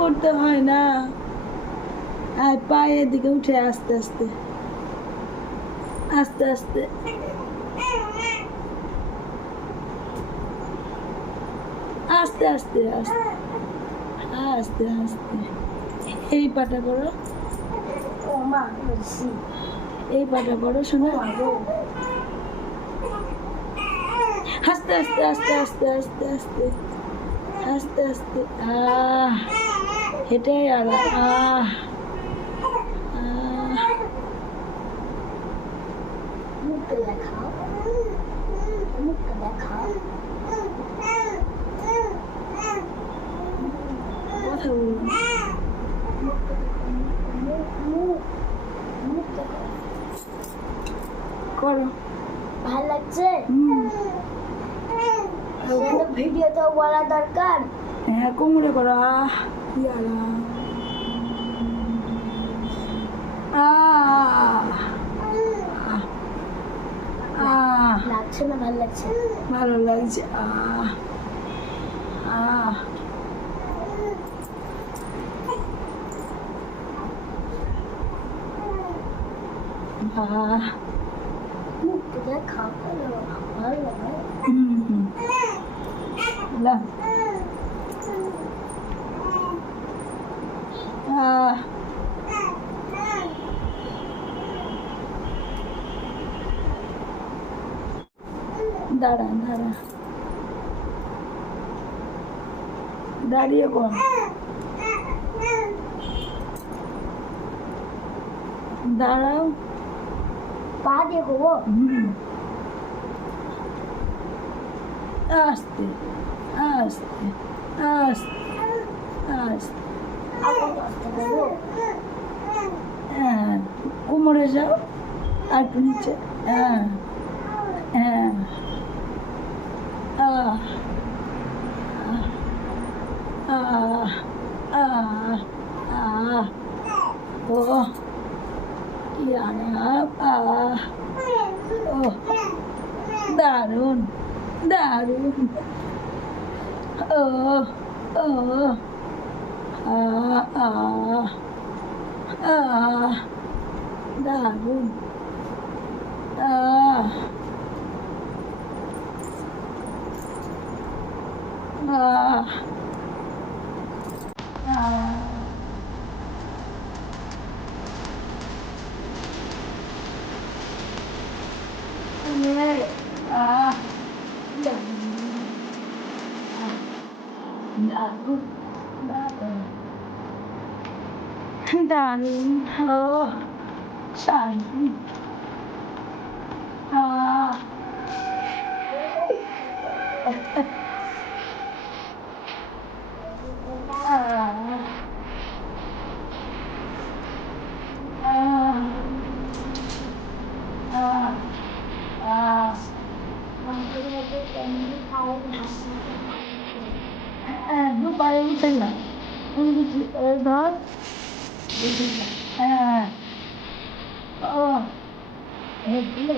করতে হয় না। আর পায়ের দিকে উঠে আস্তে আস্তে আস্তে আস্তে আস্তে আস্তে আস্তে আস্তে আস্তে এই পাটা করো, এই পাটা করো শোনো, আস্তে আস্তে আস্তে আস্তে আস্তে আস্তে আস্তে আস্তে হেঁটে আর মুখটা দেখাও, মুখটা দেখাও, কথা বলো, করো। ভালো লাগছে? ভিডিও তো বলা দরকার। হ্যাঁ, কোমরে করো, কি আরাম, লাগছে না? ভালো লাগছে, ভালো লাগছে, মুখটা দেখাও, ভালো লাগে। দাঁড়া দাঁড়া, দাঁড়িয়ে কর, দাঁড়াও, পা দিয়ে করবো? আস্তে আস্তে আস্তে আস্তে, হ্যাঁ, কোমরে যাও আর একটু নিচে, হ্যাঁ হ্যাঁ, ও কি আরাম, ও দারুণ দারুণ, ও ও দারুণ, দারুণ, ও দারুণ, পায়ে উঠে না, ধর, হ্যাঁ, ও হেঁটে,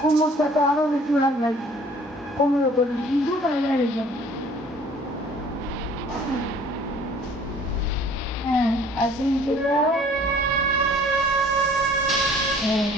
কোমরটাতে আরো বেশি ভালো লাগছে, কোমরের করে দুটো লেগেছে, হ্যাঁ, আর তিনটে দাও, হ্যাঁ।